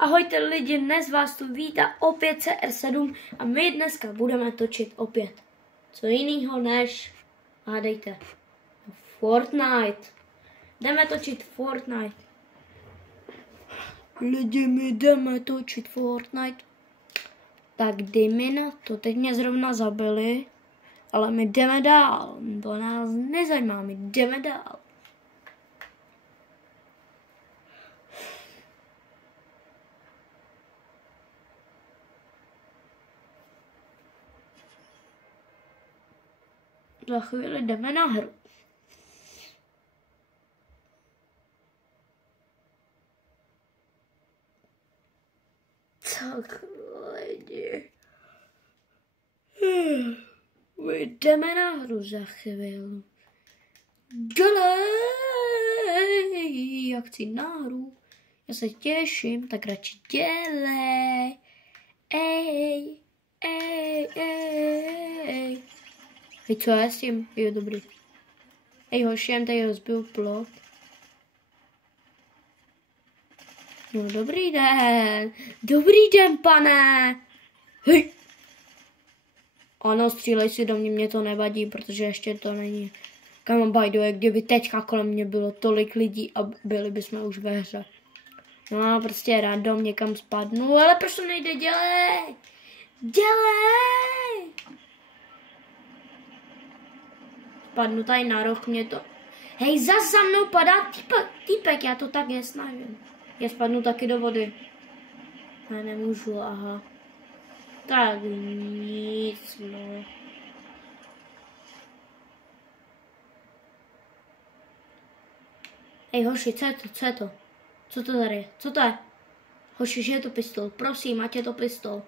Ahojte lidi, dnes vás tu vítá opět CR7 a my dneska budeme točit opět. Co jinýho než, hádejte, Fortnite. Jdeme točit Fortnite. Lidi, my jdeme točit Fortnite. Tak dej mi na to, teď mě zrovna zabili, ale my jdeme dál. To nás nezajímá, my jdeme dál. Za chvíli jdeme na hru. Tak lidi. My jdeme na hru za chvíli. Dělej! Já chci na hru. Já se těším, tak radši dělej. Ej, ej, ej. Hej, co je s tím? Jo, dobrý. Hej, hoši, jen tady rozbil plot. No, dobrý den. Dobrý den, pane. Hej. Ano, střílej si do mě to nevadí, protože ještě to není. Kam by the way, kdyby teďka kolem mě bylo tolik lidí a byli bychom už ve hře. No, prostě random někam spadnu, ale proč to nejde, dělej. Dělej. Spadnu tady na roh, mě to... Hej, zas za mnou padá týpek, já to tak nesnažím. Já spadnu taky do vody. Já nemůžu, aha. Tak nic, no. Hej, hoši, co je to, co je to? Co to tady je? Co to je? Hoši, že je to pistol, prosím, ať je to pistol.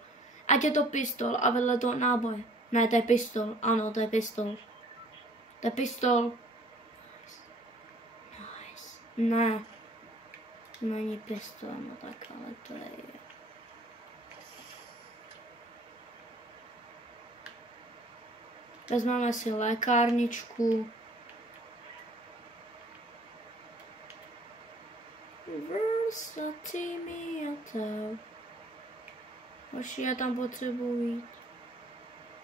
Ať je to pistol a vedle toho náboje. Ne, to je pistol, ano, to je pistol. To je pistol. Nice. Ne. Není pistol, no tak, ale to je... Vezmeme si lékárničku. Hoši, já tam potřebuji jít.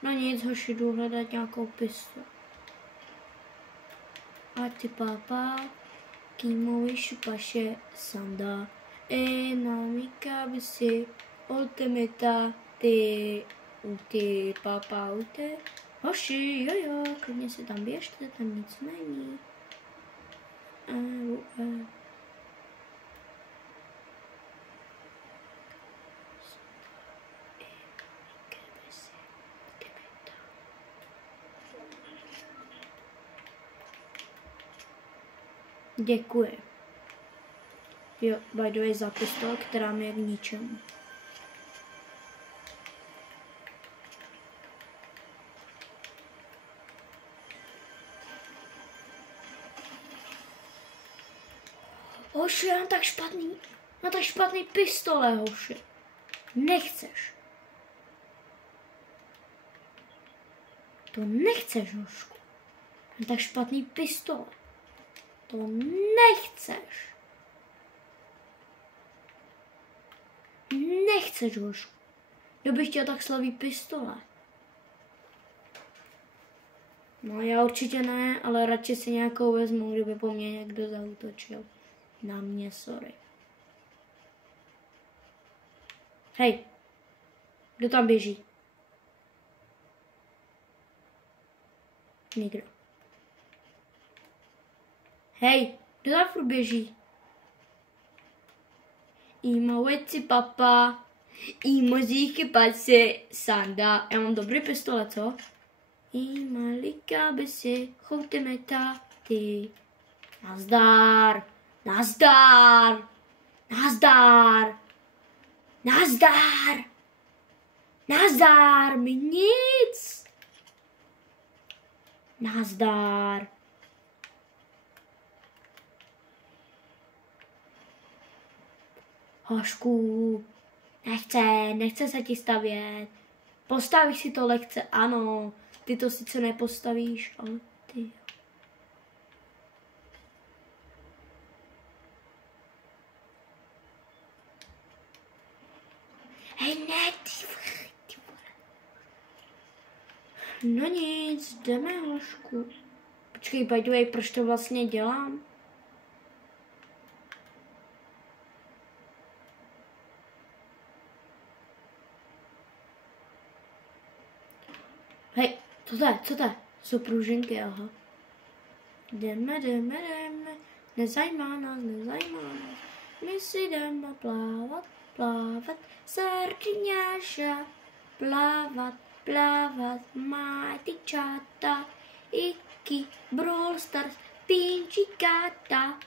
No nic, hoši, jdu hledat nějakou pistol. A ty papa, kýmovi šupaše sanda, namika bisi, ultimita, ty papa, ute. Hoši, jo, klidně si tam běžte, tam nic není. Děkuji. Jo, by the way, za pistol, která mi je k ničemu. Hoši, já mám tak špatný pistole, hoši. Nechceš. To nechceš, hošku. Mám tak špatný pistole. To nechceš. Nechceš, hošku. Kdo by chtěl tak slavý pistole? No já určitě ne, ale radši si nějakou vezmu, kdyby po mně někdo zaútočil. Na mě, sorry. Hej, kdo tam běží? Nikdo. Hej, kdo tam furt běží? Imo veci papa, imo zíky pase, sanda. Já mám dobrý pistole, co? Ima lika besi, chouteme ty. Nazdar, nazdar, nazdar, nazdar, nazdar, mi nic. Nazdar. Hošku, nechce se ti stavět. Postavíš si to lehce, ano. Ty to sice nepostavíš, ale ty. Hej, ne, ty vole. No nic, jdeme, hošku. Počkej, by the way, proč to vlastně dělám? Hej, co to je? Jsou pružinky, aha. Jdeme. Nezajímá nás. My si jdeme plavat. Sardňáša. Plavat. Má ty čáta. Iky, Brawl Stars, pinčikáta.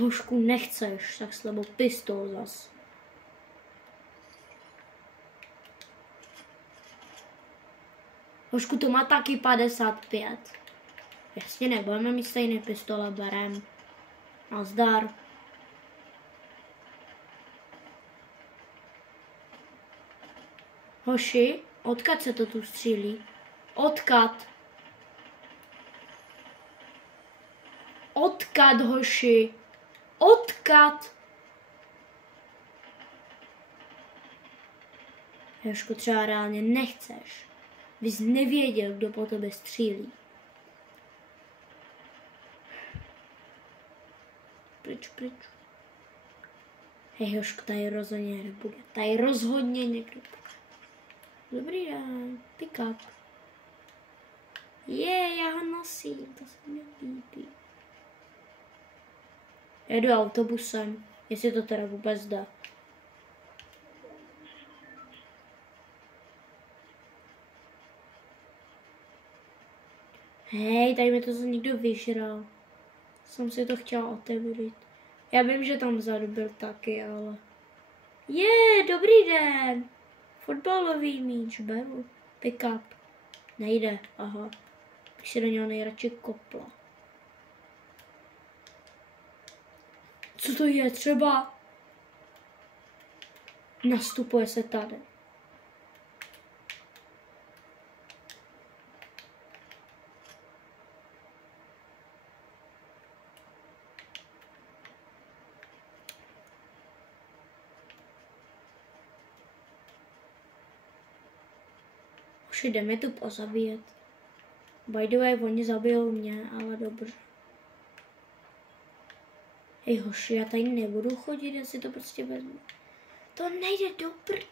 Hošku, nechceš, tak slabo pistol zas. Hošku, to má taky 55. Jasně, nebudeme mít stejný pistole, berem. Nazdar. Hoši, odkud se to tu střílí? Odkud, hoši? Odkud? Jožko, třeba reálně nechceš. Bys nevěděl, kdo po tebe střílí. Pryč. Hej, Jožko, tady rozhodně nebude. Tady rozhodně někdo bude. Dobrý den, pick up. Já ho nosím, to se mi líbí. Jedu autobusem, jestli to teda vůbec dá. Hej, tady mi to někdo vyžral. Jsem si to chtěla otevřít. Já vím, že tam vzadu byl taky, ale... Dobrý den. Fotbalový míč, beru. Pick up. Nejde, aha. Bych si do něho nejradši kopla. Co to je? Třeba nastupuje se tady. Už jdeme tu pozabíjet. By the way, oni zabijou mě, ale dobře. Hej hoši, já tady nebudu chodit, já si to prostě vezmu. To nejde do prdele.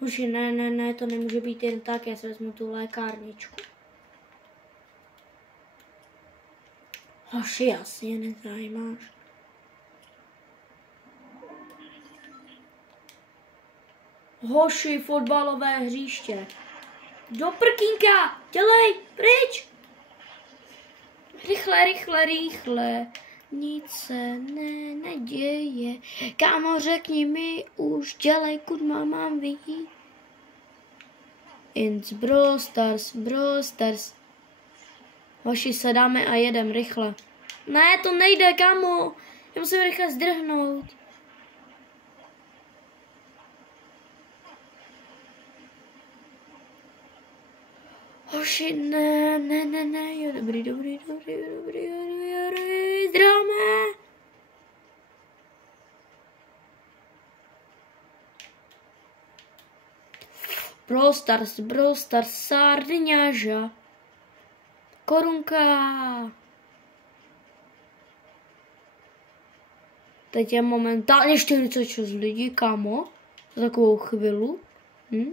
Hoši, ne, to nemůže být jen tak, já si vezmu tu lékárničku. Hoši, jasně, nezajímáš. Hoši, fotbalové hřiště. Do prkínka, dělej, pryč. Rychle. Nic se neděje. Kámo, řekni mi už, dělej, kud mám vyjít. It's Brawl Stars. Hoši, sedáme a jedem rychle. Ne, to nejde, kámo. Já musím rychle zdrhnout. Hoši, ne. Jo, dobrý. Zdrháme. Brawl Stars, sardňáža. Korunka. Teď je momentálně 46 lidí, kámo. Za takovou chvíli.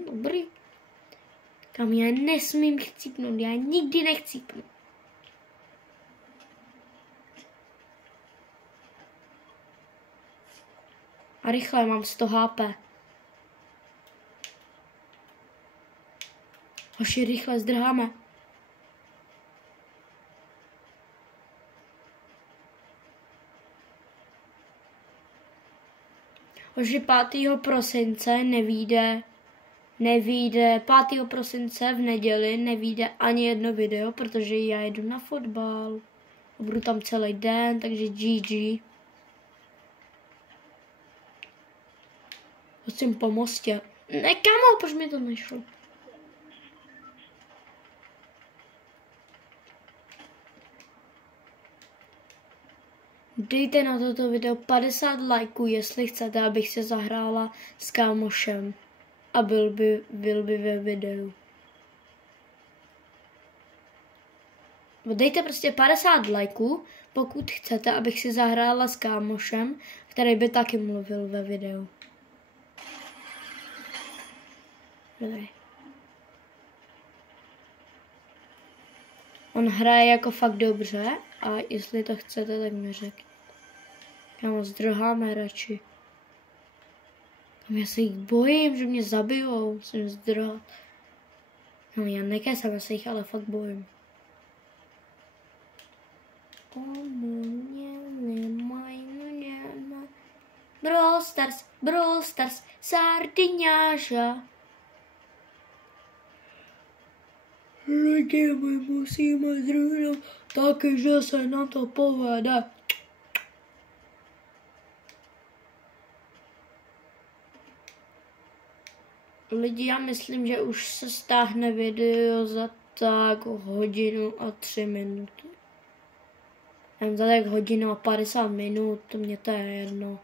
Dobrý. Kam já nesmím chcípnout, já nikdy nechcípnu. A rychle, mám 100 HP. Hoši, rychle, zdrháme. Hoši, 5. prosince nevyjde nevyjde 5. prosince v neděli, nevyjde ani jedno video, protože já jedu na fotbal. Budu tam celý den, takže GG. Prosím po mostě. Ne, kamo, proč mi to nešlo? Dejte na toto video 50 lajků, jestli chcete, abych se zahrála s kámošem. A byl by ve videu. Dejte prostě 50 lajků, pokud chcete, abych si zahrála s kámošem, který by taky mluvil ve videu. Dobrý. On hraje jako fakt dobře a jestli to chcete, tak mi řekněte. Kámo, zdrháme radši. Já se jich bojím, že mě zabijou, musím zdrhat. No já nekecám, já se jich ale fakt bojím. Brawl Stars, sardiňáža. Lidi, my musíme zdrhnout taky, že se nám to povede. Lidi, já myslím, že už se stáhne video za tak 1:03 minuty. Za tak 1:50 minut, to mě to je jedno.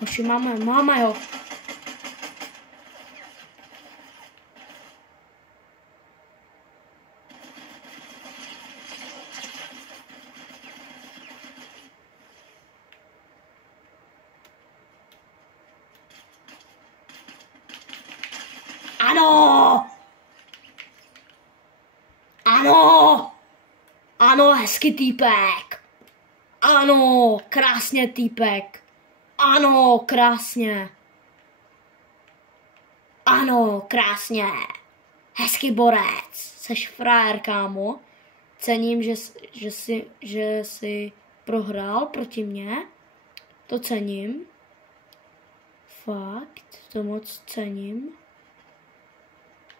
Hoši, máme ho. Ano! Ano! Ano, hezký týpek! Ano, krásně týpek! Ano, krásně! Ano, krásně! Hezký borec! Seš frajer, kámo. Cením, že jsi prohrál proti mně. To cením. Fakt, to moc cením.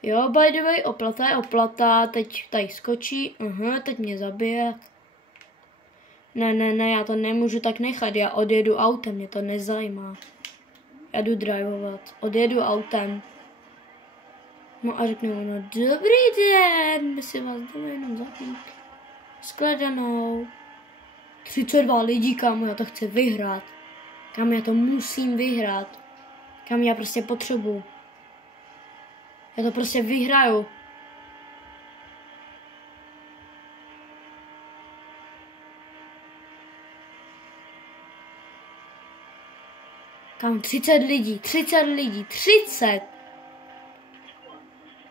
Jo, by the way, oplata je oplata, teď tady skočí, teď mě zabije. Ne, já to nemůžu tak nechat, já odjedu autem, mě to nezajímá. Já jdu drivovat, odjedu autem. No a řeknu mu, no dobrý den, my si vás jdeme jenom zapít. Skladanou. 32 lidí, kámo, já to chci vyhrát. Kámo, já to musím vyhrát. Kámo, já prostě potřebuju. Já to prostě vyhraju. Kam 30 lidí.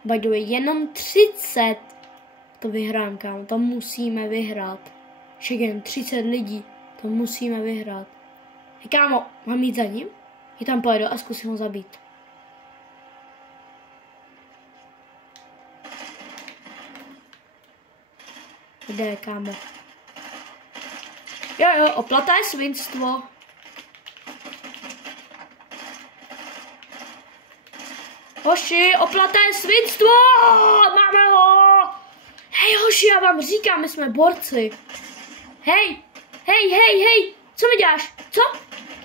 By the way, jenom 30. To vyhrám, kámo, to musíme vyhrát. Však jen 30 lidí, to musíme vyhrát. Hej, kámo, mám jít za ním? Já tam pojedu a zkusím ho zabít. Kde je, kámo? Jo, oplata je svinstvo. Hoši, oplata je svinstvo! Máme ho! Hej, hoši, já vám říkám, my jsme borci. Hej, co mi děláš? Co?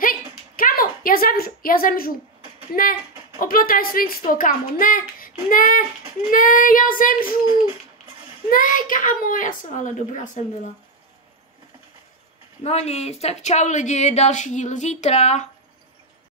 Hej, kámo, já zemřu. Ne, oplata je svinstvo, kámo, ne, já zemřu. Ne, kámo, ale dobrá jsem byla. No nic, tak čau lidi, další díl zítra.